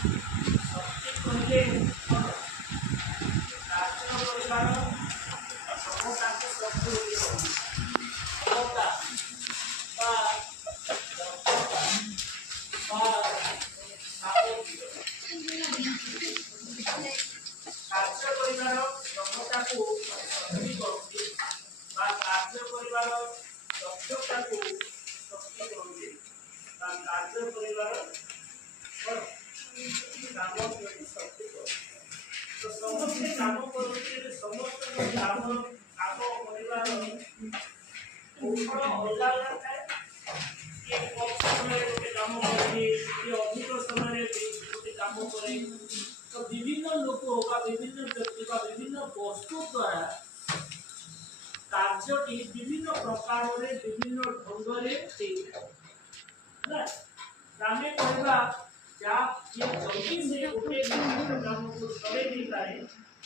शक्ति कहले कार्य परिवार क्षमता के शब्द क्षमता बा दक्षता बा सामर्थ्य कार्य परिवार क्षमता को शक्ति कहते बा कार्य परिवार दक्षता को शक्ति कहते बा कार्य परिवार और काम करते शक्ति कहते। तो समस्त काम करते समस्त काम काम परिवार कौशल अलग अलग है। ये कम समय में काम करे, ये अधिक समय में काम करे। तो विभिन्न लोगों का विभिन्न व्यक्ति का विभिन्न वस्तु द्वारा କାର୍ଯ୍ୟଟି ବିଭିନ୍ନ ପ୍ରକାରରେ ବିଭିନ୍ନ ଢଙ୍ଗରେ ହେଇଥାଏ ହେଲା। ଆମେ କହିବା ଯା ଯେ ଜଲ୍ଦି ସେ ଗୋଟେ କାମକୁ କରେଇ ଦେଇପାରେ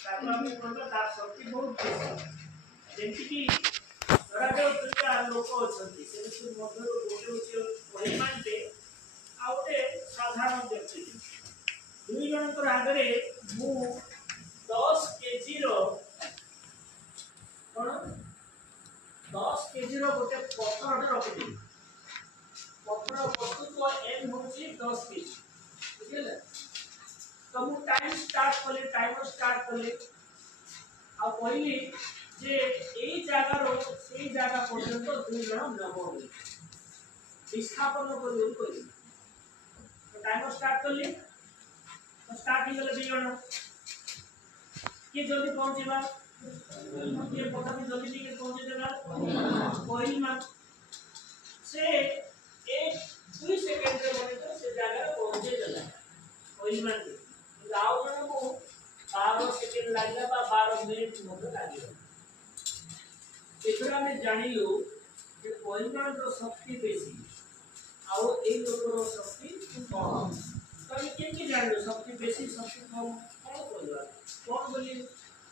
ତାକୁ ଆମେ କହିବା ତାର ଶକ୍ତି ବହୁତ ବେଶୀ। ଯେମିତିକି ଧରାଯାଉ ଦୁଇଟା ଲୋକ ଅଛନ୍ତି ସେ ମଧ୍ୟରୁ ଗୋଟେ ହେଉଛି ପରିମାଣଟେ ଆଉ ଗୋଟେ ସାଧାରଣ ବ୍ୟକ୍ତି। ଦୁଇ ଜଣଙ୍କର ଆଗରେ ମୁଁ 10 କେଜିର କ'ଣ 10 केजी गोटे पत्थर रखी पत्थर वस्तु एम हूँ 10 केजी बुझे। तो मु टाइम स्टार्ट कले टाइमर स्टार्ट कले आ कहली जे एई जगार से जगह पर्यंत दुई जन नब विस्थापन कर टाइमर स्टार्ट कली तो स्टार्ट हो गले दुई जन किए जल्दी पहुँचवा ये पता भी जल्दी नहीं पहुंचे देगा कोई मान से एक 2 सेकंड रे बने तो से जगह पहुंचे देला कोई मान गाँव जन को 12 सेकंड लागला बा 12 मिनिट मत लागियो। एथरा में जानियो जे परिमाण रो शक्ति बेसी और ए लोकर शक्ति कम। तब केमि जानियो शक्ति बेसी शक्ति कम कोन कहबा कोन बोली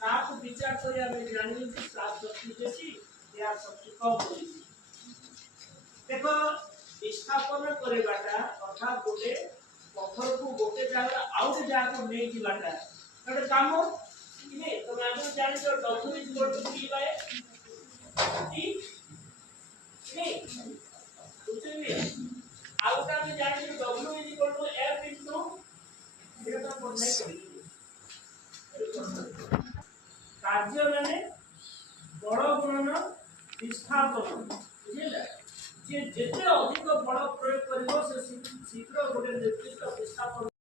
आप विचार करिया में जानियो कि सात शक्ति बेसी या शक्ति कम बोली। देखो स्थापन करेबाटा अर्थात गोटे पत्थर को गोटे जगह आउट जगह को नै जिबाटा एटा काम कि नै। तो आगु जानि जो W is equal to P by T नै बुझिए। आउटा में जानि जो W is equal to F into एटा तो पढ़ नै करी